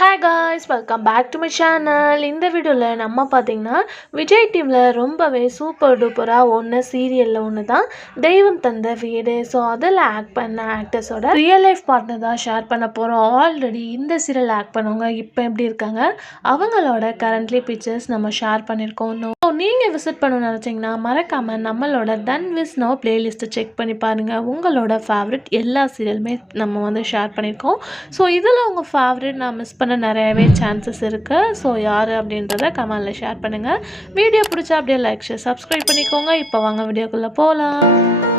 Hi guys, welcome back to my channel. இந்த வீடியோவில் நம்ம பார்த்தீங்கன்னா விஜய் டீமில் ரொம்பவே சூப்பர் டூப்பராக ஒன்று சீரியலில் ஒன்று தான் தெய்வம் தந்த வீடு. ஸோ அதில் ஆக்ட் பண்ண ஆக்டர்ஸோட ரியல் லைஃப் பார்ட்னர் தான் ஷேர் பண்ண போகிறோம். ஆல்ரெடி இந்த சீரியல் ஆக்ட் பண்ணவங்க இப்போ எப்படி இருக்காங்க, அவங்களோட கரண்ட்லி பிக்சர்ஸ் நம்ம ஷேர் பண்ணியிருக்கோம். ஸோ நீங்கள் விசிட் பண்ணணும்னு நினச்சிங்கன்னா மறக்காமல் நம்மளோட டன் விஸ் நோ பிளேலிஸ்ட்டை செக் பண்ணி பாருங்கள். உங்களோட ஃபேவரட் எல்லா சீரியலுமே நம்ம ஷேர் பண்ணியிருக்கோம். ஸோ இதில் உங்கள் ஃபேவரட் நான் மிஸ் பண்ண நிறையவே சான்சஸ் இருக்குது. ஸோ யார் அப்படின்றத கமெண்டில் ஷேர் பண்ணுங்கள். வீடியோ பிடிச்சா அப்படியே லைக் ஷேர் சப்ஸ்கிரைப் பண்ணிக்கோங்க. இப்போ வாங்க வீடியோக்குள்ளே போகலாம்.